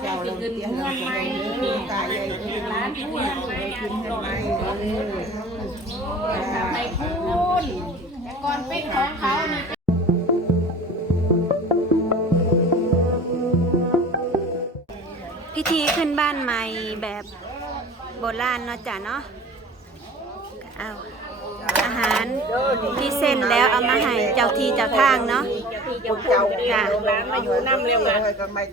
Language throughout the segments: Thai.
เจ้าเราเตี้ยเราจะตายใหญ่ร้านที่กินให้ไมเออไปคุณแต่ก่อนเป็นของเขานี่พิธีขึ้นบ้านใหม่แบบโบราณเนาะจ้ะเนาะเอา อาหารที่เส้นแล้วเอามาให้เจ้าที่เจ้าทางเนาะเจ้าเจ้าจ้าร้านมาอยู่น้ำเร็วกัน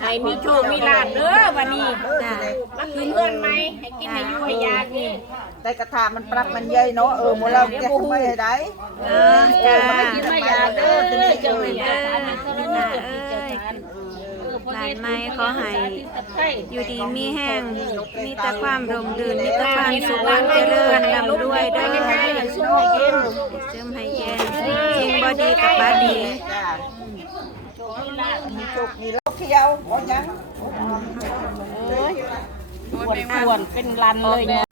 ให้มีโชคมีลาภเด้อวันนี้จ้ะมาคืนเงินไหมให้กินให้อยู่ให้ยากนี่แต่กระทามันปรับมันใหญ่เนาะเออหมูเราแกไม่ได้เออจ้ากินไม่ยากเด้อจะได้เจ้าให้เอยากอนี่นะเอ้ยบ้านใหม่ขอให้อยู่ดีมีแห้งมีแต่ความร่มรื่นมีแต่ความสุขความเจริญร่ำรวยเด้อสู้ให้เย็น เสริมให้เย็นสิ่ง บ่ดีกับบ่ดีจ้ามีโชคมีลาภเที่ยวบ่ยังควรเป็นรันเลยนะ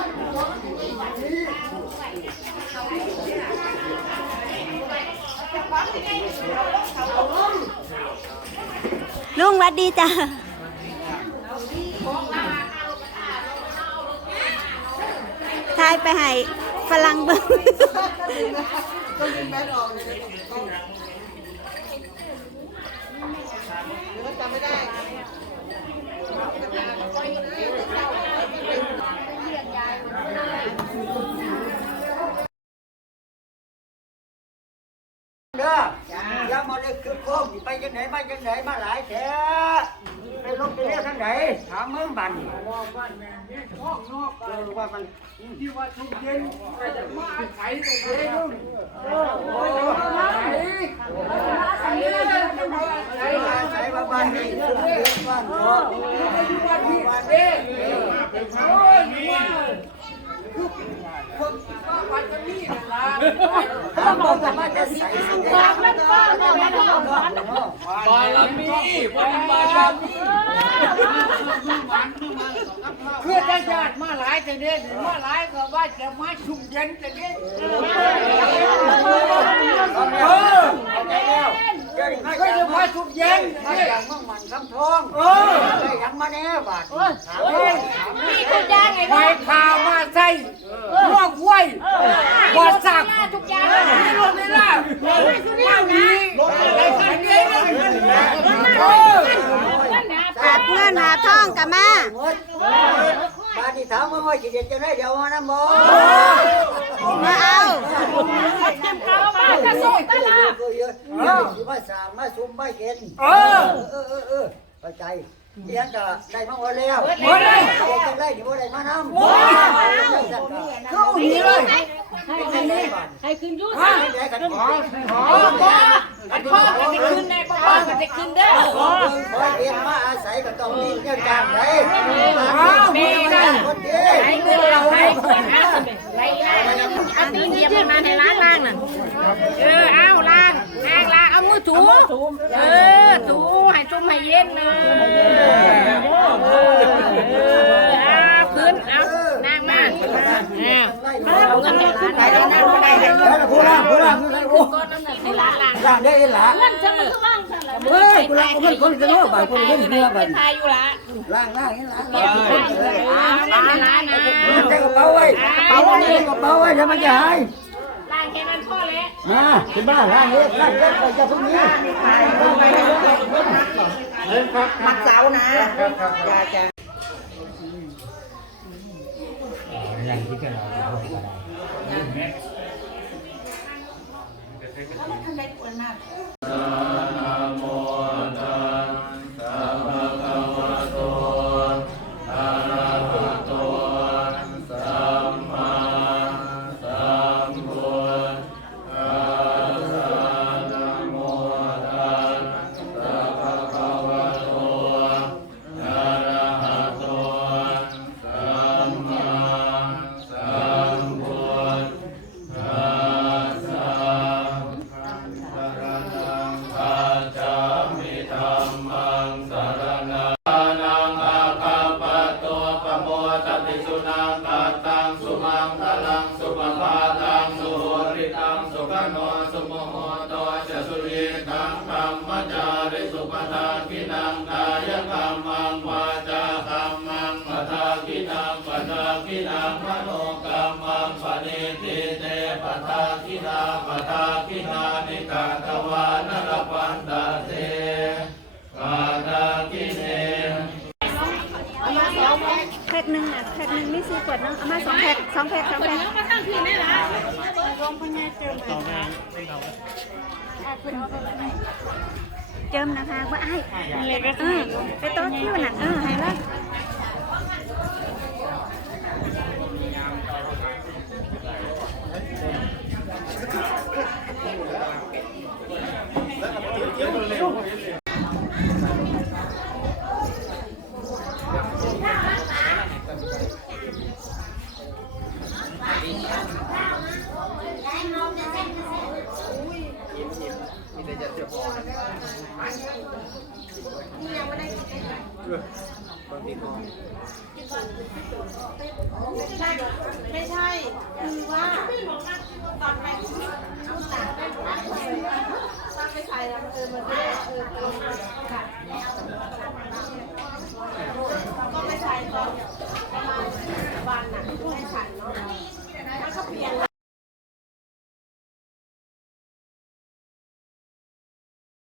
ลุงหวัดดีจ้ะทายไปให้ ฝรั่งเบิ่งจำไม่ได้เด้ออย่ามาเล็กคือโค้งไปยังไหนมายังไหนมาหลายแท้ ไปลงไปเรียกทางไหนถามเมืองบันเออว่ามันที่ว่าชุมเย็นมาใส่ไปเลยลุงเออโอ้ยใส่ใส่มาบ้านนี่ชุมเย็นบ้านเนาะบ้านนี่บ้านนี่โอ้ยถ้า บอกว่าจะใส่สิฝากมันฟ้าเนาะแม่เนาะบารมีบารมีเพื่อได้ญาติมาหลายแต่เด็กมาหลายก็ว่าจะมาชุ่มเย็นแต่เด็กเออ ก็จะมาชุ่มเย็นมาอย่างมั่งมันคำทองเออได้ยังมาแน่บาทมีทุกอย่างไงไฟพามาใส่หัวควายบอดสักทุกอย่างนี่รถนี่ล่ะว่ามีได้ขันเย็นเออหาเงินหาทองกับมาหมด บ้านที่ถามว่าว่าสิเด็ดจะได้เดี๋ยวมานะหมอมาเอาเขาบ้านกระสุนตลาดเออเยอะเออสิมาสร้างมาซุ่มมาเย็นเออเออเออเออเข้าใจเลี้ยงก็ได้มาหมดแล้วหมดเลยจะได้ที่บ่ได้มานำว้าวคือหนีเลย ให้ขึ้นยุ่งฮะได้กันขอขอกันพ่อกันจะขึ้นในพ่อกันจะขึ้นเด้อขอขอเรียนมาอาศัยก็ต้องมีเรื่องการได้มีได้คนเดียวให้เงินเราให้คนนะไรเอาตีนเหยียบมาในล้างล่างน่ะเออเอาล้างล้างล้างเอามือถูเออถูให้จุ่มให้เย็นเลยเออเอาขึ้นเอานั่งมา เอาเงินให้ร้านได้นั่งได้ให้ผู้ล่างผู้ล่างโอ้ก้อนน้ำให้ร้านล่างล่างได้ล่ะเงินจะมือว่างสั่นละเฮ้ยผู้ล่างคนคนจะรู้บ่คนคนเรือบ่เป็นไทยอยู่ละล่างล่างนี่ล่างเอาเงินให้ร้านนะใส่กระเป๋าไว้กระเป๋าไว้กระเป๋าไว้จะมันจะหายล่างแค่นั้นพ่อแล้วมาที่บ้านล่างนี้ล่างเล็กไปจะพรุ่งนี้มัดเสานะจ้าจ้า ดังที่กันเราเราไปได้ ทำไมปวดมาก ตติสุนังตัตังสุมังคลังสุปภาตังสุโหริตังสุขโนสุโมโหตจสุรีตังธรรมจาริสุปทาคินังกายกรรมังวาจาธรรมังปทาคินังปทาคินังมโนกรรมังปณิทิเตปทาคินาปทาคินานิกาตวานรปัน คหนึ่งอะแพ็คหนึ่งนี่สี่ขวดเนาะเอามาสองแพ็คสองแพ็คสองแพ็คเจิมนะคะว่าไอ้เออไปโต๊ะที่วันนั้นเออให้เลย ไม่ใช่ไม่ใช่คือว่าตอนไปกหลานไปตอนไปใส่แล้วเออมันเออเออ